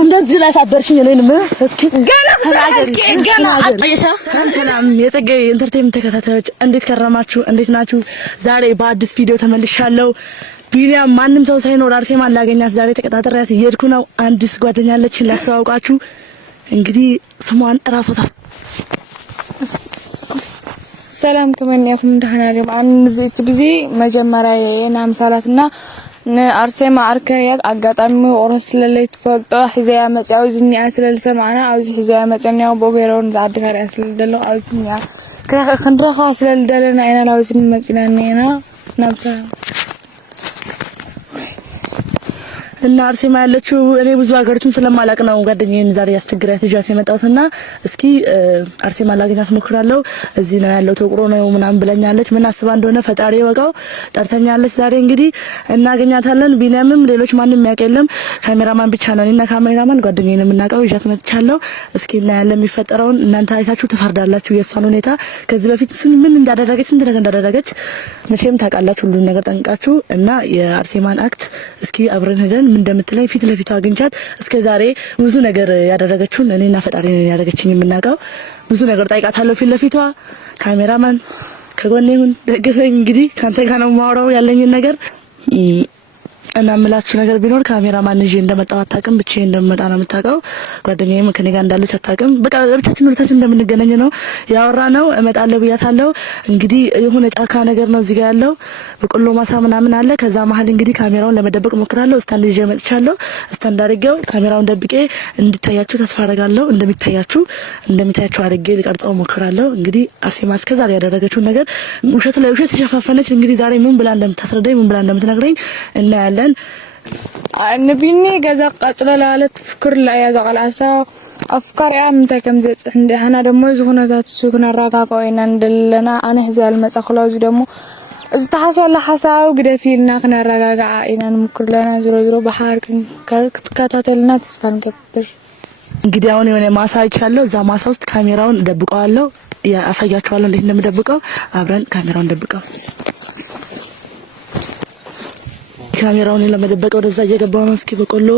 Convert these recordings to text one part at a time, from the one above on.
እንደዚህ ላሳበርሽኝ እኔንም እስኪ ገና አጥየሻ ሰላም የጸጋዬ ኢንተርቴይንመንት ተከታታዮች እንዴት ከረማችሁ? እንዴት ናችሁ? ዛሬ በአዲስ ቪዲዮ ተመልሻለሁ። ቢኒያም ማንም ሰው ሳይኖር አርሴማን ላገኛት ዛሬ ተቀጣጥሬያት እየሄድኩ ነው። አንዲስ ጓደኛለችን ላስተዋውቃችሁ። እንግዲህ ስሟን እራሷ ሰላም ከመንያቱም እንደሃናለም አንዝት ጊዜ መጀመሪያ የናም ሳላትና አርሴማ አርከያት አጋጣሚ ኦሮስ ለለይት ፈልጦ ሒዛያ መጻው ዝኒያ ስለልሰማና አውዚ ሒዛያ መጻኛው ቦገሮን ዛድጋር ያስልደለው አውዚኛ ከንድረኻ ስለልደለና አይና ላውዚ መጽናኔና ነበር እና አርሴማ ያለችው እኔ ብዙ ሀገሮችን ስለማላቅ ነው ጓደኛዬን ዛሬ ያስቸግራት ይዣት የመጣሁትና እስኪ አርሴማ ላገኛት ሞክራለሁ። እዚህ ነው ያለው ተቆሮ ነው ምናምን ብለኛለች። ምን አስባ እንደሆነ ፈጣሪ ይወቀው። ጠርተኛለች ዛሬ እንግዲህ እናገኛታለን። ቢኒያምም ሌሎች ማንም ያቀለም ካሜራማን ብቻ ነው። እኔና ካሜራማን ጓደኛዬን የምናቀው ይዣት መጥቻለሁ። እስኪ እናያለን የሚፈጠረውን። እናንተ አይታችሁ ትፈርዳላችሁ የሷን ሁኔታ። ከዚህ በፊት ምን እንዳደረገች ስንት ነገር እንዳደረገች መቼም ታውቃላችሁ ሁሉ ነገር ጠንቃችሁ እና የአርሴማን አክት እስኪ አብረን ሄደን ምን እንደምትለኝ ፊት ለፊቷ አግኝቻት እስከ ዛሬ ብዙ ነገር ያደረገችውን እኔና ፈጣሪ ነን ያደረገችኝ የምናቀው ብዙ ነገር ጠይቃታለሁ ፊት ለፊቷ። ካሜራማን ከጎኔ ምን ደግፈኝ። እንግዲህ ካንተ ጋር ነው የማወራው ያለኝን ነገር እና ምላችሁ ነገር ቢኖር ካሜራማን ይዤ እንደመጣው አታውቅም። ብቻዬን እንደምመጣ ነው የምታውቀው። ጓደኛዬም ከኔ ጋር እንዳለች አታውቅም። በቃ ለብቻችን ሁለታችን እንደምንገናኝ ነው ያወራነው። እመጣለሁ ብያታለሁ። እንግዲህ የሆነ ጫካ ነገር ነው እዚህ ጋር ያለው በቆሎ ማሳ ምናምን አለ። ከዛ መሀል እንግዲህ ካሜራውን ለመደበቅ ሞክራለሁ። ስታንድ ይዤ መጥቻለሁ። ስታንድ አድርጌው ካሜራውን ደብቄ እንድታያችሁ ተስፋ አደርጋለሁ። እንደሚታያችሁ አድርጌ ልቀርጸው ሞክራለሁ። እንግዲህ አርሴማ እስከዛሬ ያደረገችው ነገር ውሸት ላይ ውሸት ተሸፋፈነች። እንግዲህ ዛሬ ምን ብላ እንደምታስረዳኝ ምን ብላ እንደምትነግረኝ እናያለን። نبيني جزاء قصر لا تفكر لا يا زغلاسة أفكار أمتى كم زت عندي أنا دموز هنا ذات سكنا الرقاق وين عندنا أنا هزال مسخلاص دمو إذا تحصل على حساو قد فينا كنا الرقاق عائنا مكلنا زرو بحار كتاتلنا تسفن كبر እንግዲህ አሁን የሆነ ማሳ አይቻለሁ። እዛ ማሳ ውስጥ ካሜራውን ደብቀዋለሁ። ያሳያችኋለሁ እንዴት እንደምደብቀው። አብረን ካሜራውን ደብቀው ካሜራውን ለመደበቅ ወደዛ እየገባው ነው። እስኪ በቆሎ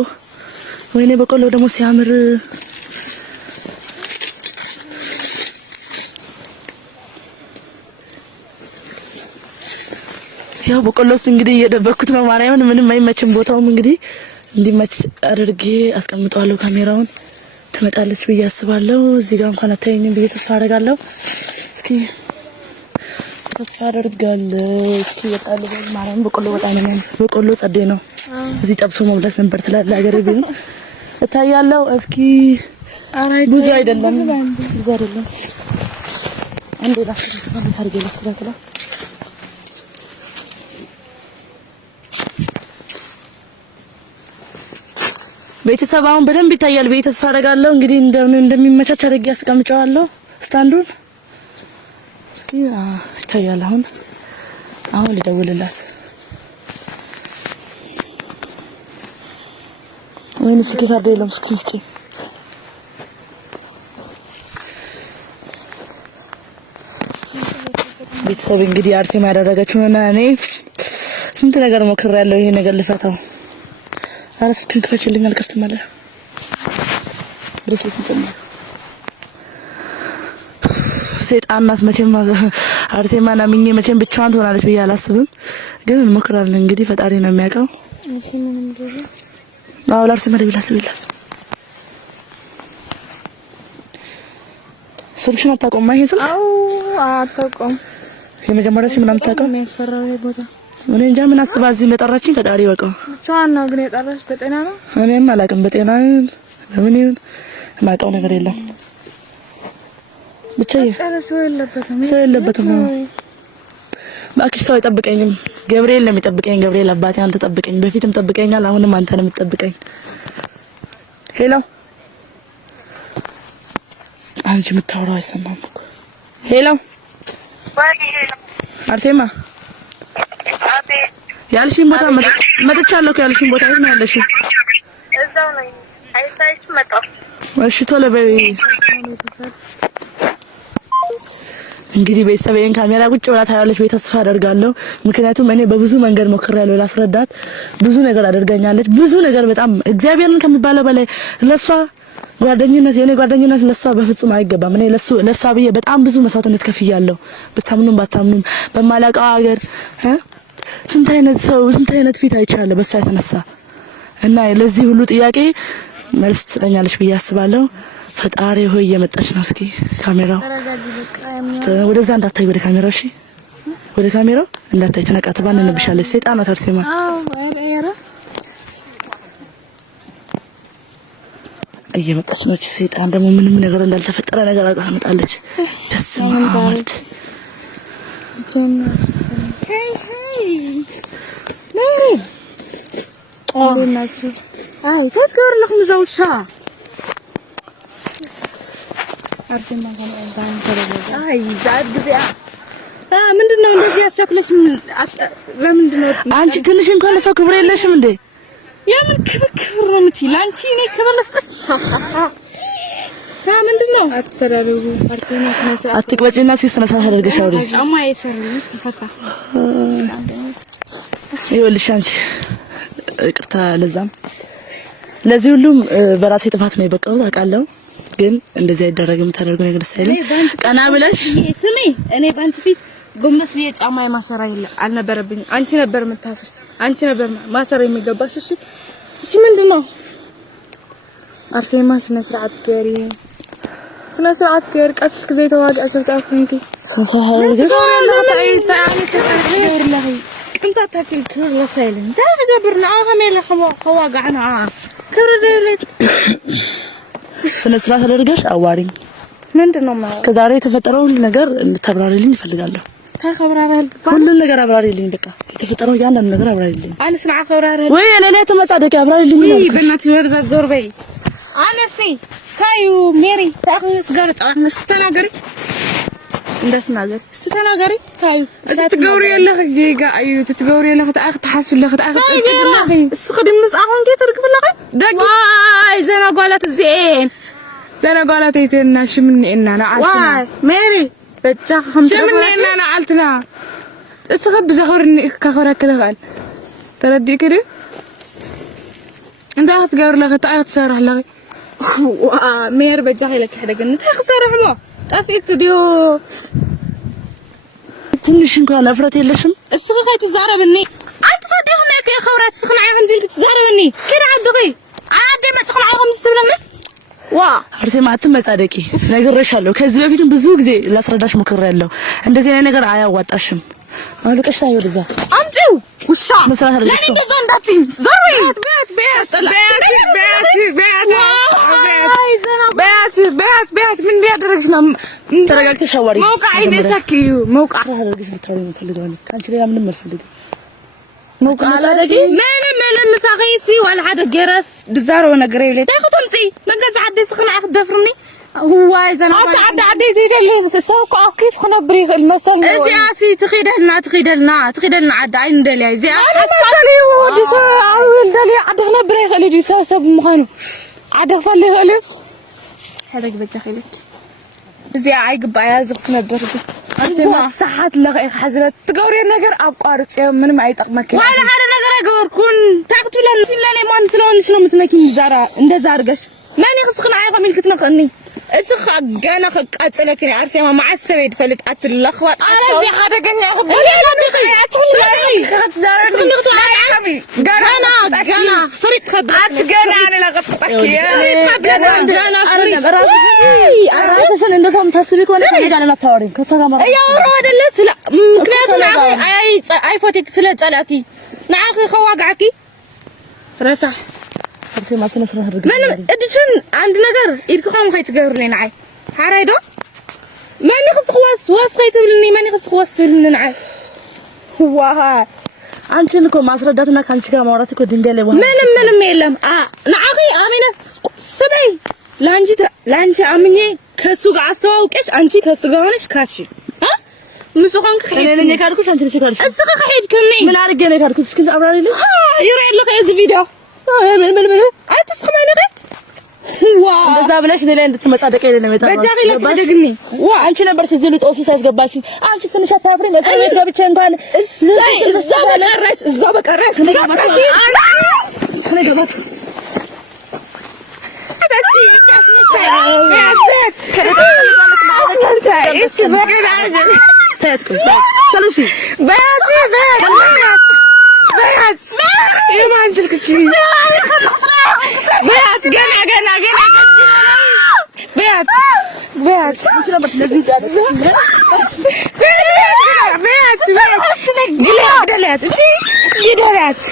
ወይኔ በቆሎ ደግሞ ሲያምር ያው በቆሎ ውስጥ እንግዲህ እየደበኩት ነው። ማርያምን ምንም አይመችም። ቦታውም እንግዲህ እንዲመች አድርጌ አስቀምጠዋለሁ። ካሜራውን ትመጣለች ብዬ አስባለሁ። እዚህ ጋር እንኳን አታየኝም ብዬ ተስፋ አደርጋለሁ። እስኪ ተስፋ አደርጋለሁ። እስኪ ወጣለ ማርያም በቆሎ በጣም ነው በቆሎ ጸዴ ነው። እዚህ ጠብሶ መብላት ነበር ትላለህ ሀገር ቢሆን እታያለሁ። እስኪ ብዙ አይደለም ብዙ አይደለም። አንዴ ላስተካክለው ታርጌ ላስተካክለው። ቤተሰብ አሁን በደንብ ይታያል ብዬ ተስፋ አደርጋለሁ። እንግዲህ እንደሚመቻች አድርጌ አስቀምጨዋለሁ ስታንዱን። እስኪ ይታያል። አሁን ልደውልላት ወይኔ ስልኬ ታዲያ የለም። እስኪ ቤተሰብ እንግዲህ አርሴማ ያደረገችው እና እኔ ስንት ነገር ሞክሬያለሁ ይሄ ነገር ልፈታው። አረ ስልኬን ክፈችልኝ አልከፍትም አለ ድረስ ስንት ሰይጣን ናት። መቼም አርሴማና ምኜ መቼም ብቻዋን ትሆናለች ብዬ አላስብም። ግን እንሞክራለን እንግዲህ ፈጣሪ ነው የሚያውቀው። እሺ ምንም ደረ አዎ ለአርሴማ ደውላት ስልክሽን አታውቀውም? ይሄ ስልክ አው አታውቀውም። የመጀመሪያ ሲም ምናምን ታውቀው? የሚያስፈራው ቦታ እኔ እንጃ ምን አስባ እዚህ እንደጠራችኝ ፈጣሪ ይወቀው። ብቻዋን ነው ግን የጠራች። በጤና ነው? እኔም አላውቅም በጤና ለምን ይሁን የማውቀው ነገር የለም። ብቻ ሰው የለበትም። እባክሽ ሰው አይጠብቀኝም። ገብርኤል ነው የሚጠብቀኝ። ገብርኤል አባቴ አንተ ጠብቀኝ። በፊትም ጠብቀኛል፣ አሁንም አንተ ነው የምትጠብቀኝ። ሄሎ አንቺ የምታወራው አይሰማም እኮ። ሄሎ አርሴማ ያልሽኝ ቦታ መጥቻለሁ። ያልሽኝ ቦታ የት ነው ያለሽው? እዛው ነኝ። አይሳይሽ መጣሁ። እሺ ቶሎ በይ። እንግዲህ ቤተሰቤን ካሜራ ቁጭ ብላ ታያለች ብዬ ተስፋ አደርጋለሁ። ምክንያቱም እኔ በብዙ መንገድ ሞክሬያለሁ ላስረዳት። ብዙ ነገር አደርጋኛለች። ብዙ ነገር በጣም እግዚአብሔርን ከሚባለው በላይ ለሷ ጓደኝነት የኔ ጓደኝነት ለሷ በፍጹም አይገባም። እኔ ለሷ ብዬ በጣም ብዙ መስዋዕትነት ከፍያለሁ። ብታምኑም ባታምኑም በማላውቀው ሀገር ስንት አይነት ሰው ስንት አይነት ፊት አይቻለሁ በሷ የተነሳ እና ለዚህ ሁሉ ጥያቄ መልስ ትሰጠኛለች ብዬ አስባለሁ። ፈጣሪ ሆይ እየመጣች ነው። እስኪ ካሜራው ወደዛ እንዳታይ፣ ወደ ካሜራው እሺ፣ ወደ ካሜራው እንዳታይ። ተነቃተ ባንነብሻለች። ሰይጣን አርሴማ እየመጣች ነው። ሰይጣን ደግሞ ምንም ነገር እንዳልተፈጠረ ነገር አቃመጣለች። በስመ አብ ወልድ አይ ተዝከር ለኩም ዘውሻ አርሴማ አይ ዛድ ጊዜ ምንድነው እንደዚህ ያስቸኩለሽ? ለምንድነው አንቺ ትንሽ እንኳን ለሰው ክብር የለሽም እንዴ? የምን ክብር ነው የምትይል አንቺ? እኔ ክብር ልስጥሽ? ምንድነው አትሰራሩ? አርሴማ ስነሳ አትቅበጪና ሲስነሳ አድርገሽ አውሪ። ጫማ ይሰራልሽ ተፈታ ይኸውልሽ አንቺ ይቅርታ ለዚህ ሁሉም በራሴ ጥፋት ነው የበቃሁት አውቃለሁ። ግን እንደዚህ አይደረግም። ተደርጎ ነገር ሳይል ቀና ብለሽ ስሚ፣ እኔ ባንቺ ፊት ጎንበስ ብዬ ጫማ የማሰራ አልነበረብኝም። አንቺ ነበር የምታስር፣ አንቺ ነበር ማሰራ የሚገባሽ። እሺ ምንድነው አርሴማ ስነ ስርዓት ገሪ ቀስፍ ጊዜ ተዋጋ አሰልጣኩንኪ انت تاكل كل وسائل انت دبرنا اغمل خواقعنا كر ديلت ስነ ስርዓት አድርገሽ አዋሪኝ። ምንድነው ማለት እስከዛሬ የተፈጠረው ሁሉ ነገር እንድታብራሪልኝ እፈልጋለሁ። ታኸብራራል ሁሉ ነገር አብራሪልኝ። በቃ የተፈጠረው ያንዳንዱ ነገር አብራሪልኝ። አንስ ናኸብራራል ወይ እኔ ላይ ተመጻደቂ አብራሪልኝ። ወይ በእናትሽ ወርዛ ዞር በይ። አንሲ ካዩ ሜሪ ታኸስ ጋር ጣንስ ተናገሪ እንደተናገር ተናገሪ ካዩ ትትገውሪ ያለህ ጌጋ አዩ ትትገውሪ ያለህ ታአኽ ተሐስለህ ታአኽ ትጥቅላኺ እስኸድም መስአኹን ከትርክብላኺ ደግ ዋይ ዘና ጓላት ዜን ዘና ጓላት አይተና ሽምንኤና ናዓልትና ዋይ ሜሪ በጫ خمسة ሽምንኤና ናዓልትና እስኸ ብዛኸርኒ ከኸረከለ ቃል ተረዲእ ከደ እንታ ትገብር ለኸ ታአኽ ትሰርሕ ለኸ ዋ ሜር በጫ ኸለክ ሕደገን እንታይ ክሰርሕ ሞ ጠፊክ ዲዮ ትንሽ እንኳን ለፍረት የለሽም። እስኺ ከትዛረብኒ አንተ ሰደህ ማይከ ኸውራት ስኽና አይኹም ዝል ትዛረብኒ ከደ ዓድኺ ዓደ መጽኽና አይኹም ዝትብለኒ ዋ አርሴማ አትመጻደቂ ነግሬሻለሁ። ከዚህ በፊትም ብዙ ጊዜ ላስረዳሽ ሞክሬያለሁ። እንደዚህ አይነት ነገር አያዋጣሽም። አልቀሽ ታይ ወደዛ አምጪው ውሻ መስራት አድርገሽ ለኔ እንደዛ እንዳትይ ዘርበይ ቢያት ምን እንዲያደርግሽ ነው? ተረጋግተሽ አዋሪ። ሞቃ አይነሳኪዩ ሞቃ አድርገሽ ብታወሪ ነው ፈልገው ነው ካንቺ ሌላ ምንም አልፈልግም። ሞቃ አላደጂ ምንም ሳኺሲ ወላ ሓደ ገራስ ድዛረው ነገር ይብለ ታይኹትምጪ መገዛ ዓዲ ስኽና አኽደፍርኒ هواي زنا عدي تيدل سوق كيف خنبر يخل مثل ازياسي تخيدلنا عد عين دلي زي حسالي ودي ساول دلي عد خنبر يخل دي ساسب مخانو عد فلي خل هذا بتخيلك زي አይግባያ ዝቅ ነበር አሰማ ሰዓት ለቀይ حزلت تقوري ነገር አቋርጬ ምንም አይጠቅመክ ወላ ሓደ ነገር አይገርኩን ታክቱለን ሲለኔ ማን ስለሆንሽ ነው የምትነኪኝ ዛራ እንደዛ አድርገሽ ማን ይخስخنا አይቆም ይልክት ነቀኒ اسخ جانا قاتلك يا ارسما مع السويد فلت اتلخبط انا زي حدقني اخذ جانا فريد خبر جانا انا لغطك انا عشان እንደዛም ታስቢ ከሆነ ከኔ ጋር ለማታወሪኝ ከሰጋ ማለት ያወራው አይደለ ስለ ምክንያቱም አይ ፎቲክ ስለ ጸላኪ ናአኺ خواقعኪ ረሳህ أنت ما سنسرح رجل. من أدشن عند نجار يركضون خيط جورني نعي. حرايدو. ماني خص واس خيط تقولني ماني خص خواص تقولني نعي. واه. أنت نكون ما سردتنا كان شجع مراتك ودينجلي واه. من ميلم. نعاقي آمنة سبعي. لانجي آمنة كسوق عصاو كش أنتي كسوق هونش كاشي. ها؟ مسوقان خيط. أنا نيكاركوش أنت نيكاركوش. السوق خيط كمني. من عارف جاني كاركوش كنت أبراري له. يريد لك هذا الفيديو. من أتسخميني غير واو እንደዛ ብለሽ እኔ ላይ እንድትመጻደቅ አይደለም ነው የታወቀው በጃሪ ለተደግኒ ዋ አንቺ ነበርሽ እዚህ ልጦስ ሳይስገባሽ አንቺ ትንሽ አታፍሪም እስር ቤት ገብቼ እንኳን እዛው በቀረስ بيات يا ما انزلك تشي بيات جنا بيات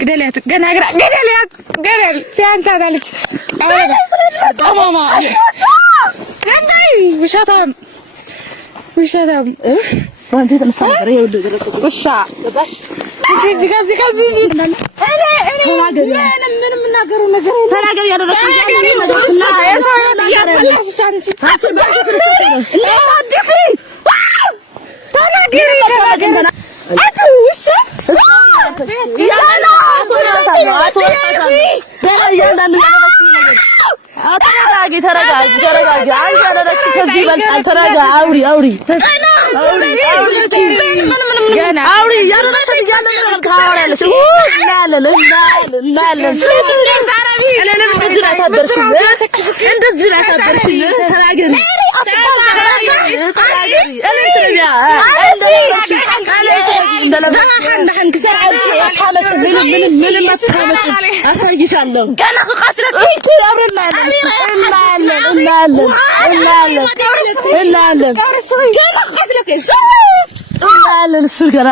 قدلات جنا قدل سانتا دالك ماما وشاتم وانت تنصبر يا ولد درست وشا زي انا من مناغرو ነገር ተናገር ያደረኩት ተረጋጊ አንቺ ያደረግሽ ከዚህ ይበልጣል ተረጋ አውሪ አውሪ ያደረግሽ ይያለን ካወራለሽ እናያለን እንደዚህ ላሳደርሽ ተናገሪ አሳይሻለሁ ገና ከቃስለት አብረን እናያለን እሱ ገና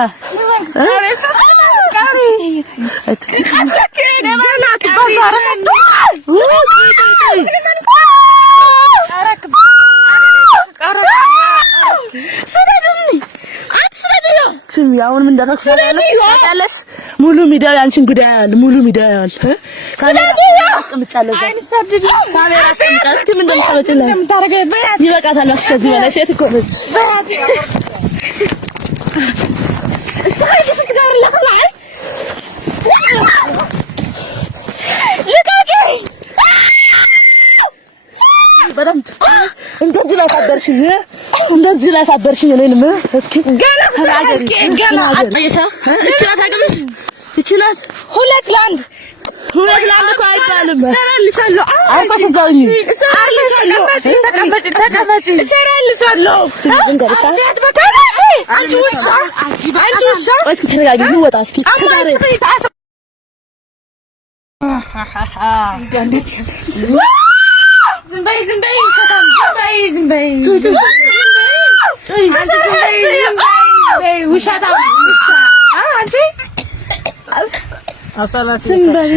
ስሚ አሁን ምን ደረሰ ታውቃለሽ? ሙሉ ሚዲያ ያንቺን ጉዳይ ያለ ሙሉ ሚዲያ ያለ ካሜራ አስቀምጫለሁ። አይንሳደድ ካሜራ አስቀምጫለሁ። እስኪ ምን እንደምታመጪልኝ ይበቃታል። ከዚህ በላይ ሴት እኮ ነች። በደምብ እንደዚህ ላሳበርሽኝ እኔንም እስኪ ገና አጥይሻ ይችላል ሁለት ለአንድ እኮ አይባልም። እሰራልሻለሁ ተቀመጪ እሰራልሻለሁ አንቺ ውሻ እስኪ ተረጋጊ ልወጣ እስኪ ዝም በይ ውሻታ አንቺ አሳላት ዝም በይ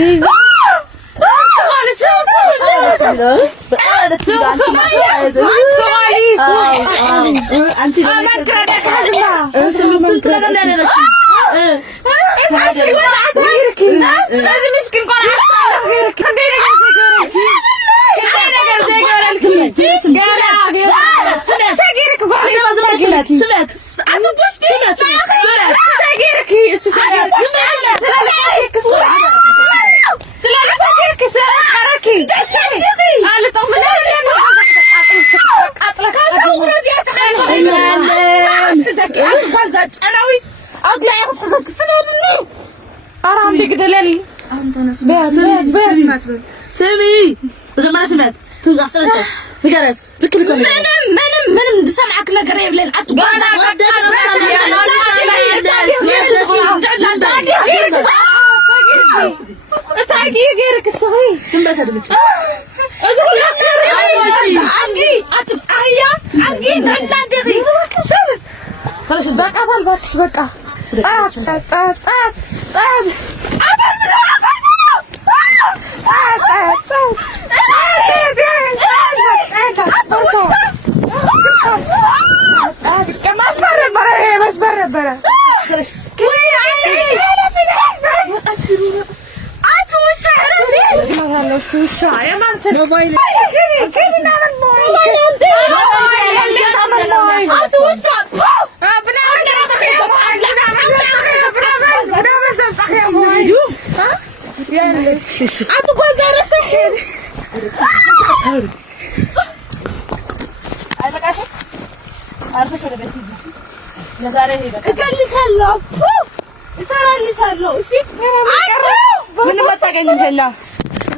سمي ንገረት ልክ ምንም እንድሰማዕክ ነገር የብለን አትጓዛ እታቂ ገርክ ሰይ ስምበተ ድምጽ እዙላ አንጂ አትአያ አንጂ እንዳደሪ ሸምስ በቃ ታልባክሽ በቃ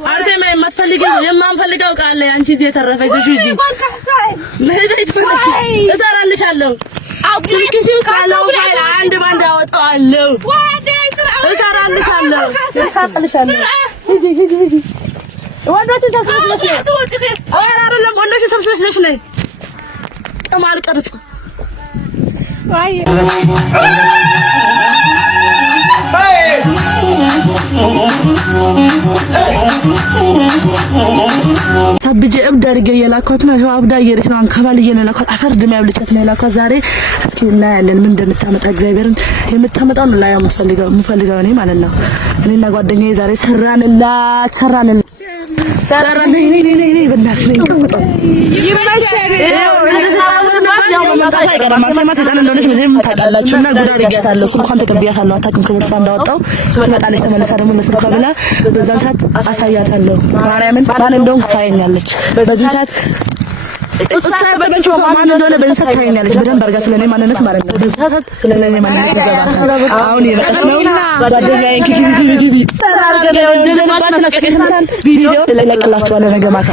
አርሴማ የማትፈልጊው የማንፈልገው ቃል ላይ አንቺ እዚህ የተረፈኝ ዘሽጂ ለቤት ሆነሽ እሰራልሻለሁ። ስልክሽ ካለው ፋይል አንድ ባንድ አወጣዋለሁ። እሰራልሻለሁ። ሂጂ ወንዶችን ሰብስበሽ ነይ። አይደለም ወንዶችን ሰብስበሽ ነይ። ቅማል ቅርጽ ሰብጄ እብድ አድርጌ የላኳት ነው። ይሄው አብዳ እየሄደች ነው። አንከባልዬ ነው የላኳት። አፈር ድሜ ያብልቻት ነው የላኳት። ዛሬ እስኪ እናያለን ምን እንደምታመጣ። እግዚአብሔርን የምታመጣው ነው ላይ የምፈልገው እኔ ማለት ነው። እኔና ጓደኛዬ ዛሬ ሰራንላት ነይ በእናትሽ ነይ ተቆጣው ይመቸኝ ያው በመጣታ አይቀርም። አርሴማ ሰይጣን እንደሆነች ምንም ታውቃላችሁ። እና ጉዳይ ይጋታለሁ እንኳን ተቀብያታለሁ። አታውቅም ከቦርሳ እንዳወጣው ትመጣለች። ተመለሳ ደግሞ መስከካ ብላ በዛን ሰዓት አሳያታለሁ። ማርያምን ማን እንደሆንኩ ታየኛለች። በዚህ ሰዓት እሷ በመንቹ ማን እንደሆነ በዚህ ሰዓት ታየኛለች። በደንብ አድርጋ ስለኔ ማንነት ማለት ነው። በዚህ ሰዓት ስለኔ ማንነት ይገባታል። አሁን የመጣች ነው ጓደኛዬ ኪኪ ተናገረ እንደለማት ተሰከተናል። ቪዲዮ ለቀላችኋለሁ ነገ ማታ